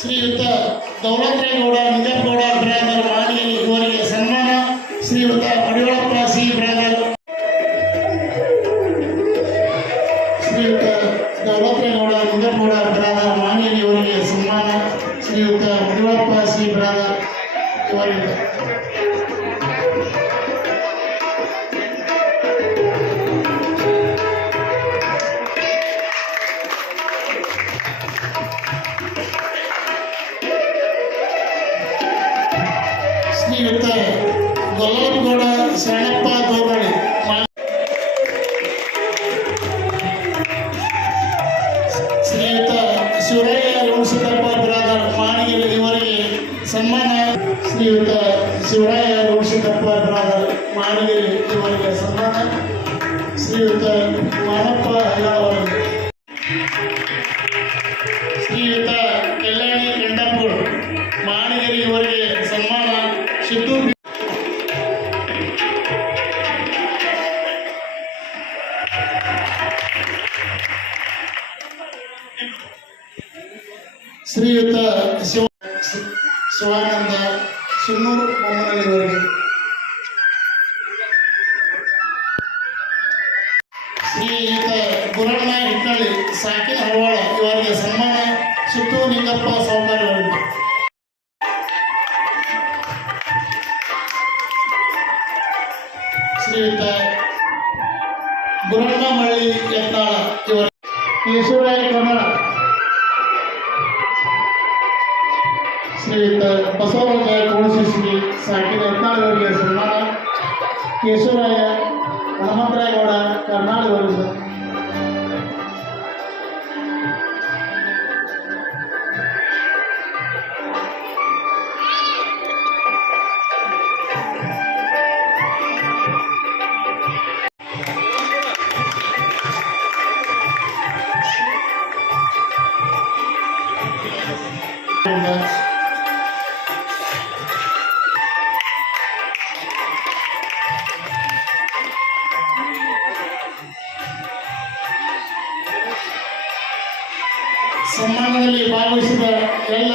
ಶ್ರೀಯುತ ದೌಲತ್ರೇಗೌಡ ನಿಂಗಪ್ಪಗೌಡ ಬ್ರಾದರ್ ಮಾಣಿಯಲ್ಲಿ ಇವರಿಗೆ ಸನ್ಮಾನ ಶ್ರೀಯುತ ಪಡಿಯೋಳಪ್ಪ ಸಿ ಬ್ರಾದರ್ ಶ್ರೀಯುತ ದೌಲತ್ರೇಗೌಡ ನಿಂಗಪ್ಪಗೌಡ ಬ್ರಾದರ್ ಮಾಣಿಯಲ್ಲಿ ಇವರಿಗೆ ಸನ್ಮಾನ ಶ್ರೀಯುತ ಪಡಿಯೋಳಪ್ಪ ಸಿ ಬ್ರಾದರ್ ಇವರಿಗೆ ಶರಣಪ್ಪ ದೋಗಳಿ ಮಾ- ಶ್ರೀಯುತ ಶಿವರಾಯ ಋಷಿಕಪ್ಪ ಬಿರಾದರ್ ಮಾಣಿಗೆ ಇವರಿಗೆ ಸನ್ಮಾನ. ಶ್ರೀಯುತ ಶಿವರಾಯ ಋಷಿಕಪ್ಪ ಬಿರಾದರ್ ಮಾಣಿಗೆ ಇವರಿಗೆ ಸನ್ಮಾನ. ಶ್ರೀಯುತ ಶ್ರೀಯುತ ಶಿವ ಶಿವಾನಂದ ಶಿನ್ನೂರು ಬೊಮ್ಮನಹಳ್ಳಿ ಅವರಿಗೆ ಶ್ರೀಯುತ ಗುರಣ್ಣ ಹಿಟ್ನಳ್ಳಿ ಸಾಕಿನ ಹರವಾಳ, ಇವರಿಗೆ ಸನ್ಮಾನ, ಸುತ್ತು, ನಿಂಗಪ್ಪ ಸೌಕರ್ಯ ಅವರಿಗೆ ಶ್ರೀಯುತ ಗುರಣ್ಣ ಮಳ್ಳಿ ಯತ್ನಾಳ ಇವರ ಕೇಶವರಾಯ ಹನುಮಂತರಾಯಗೌಡ ಕರ್ನಾಳ ಅವರಿಗೆ ಸನ್ಮಾನದಲ್ಲಿ ಭಾಗವಹಿಸಿದ ಎಲ್ಲ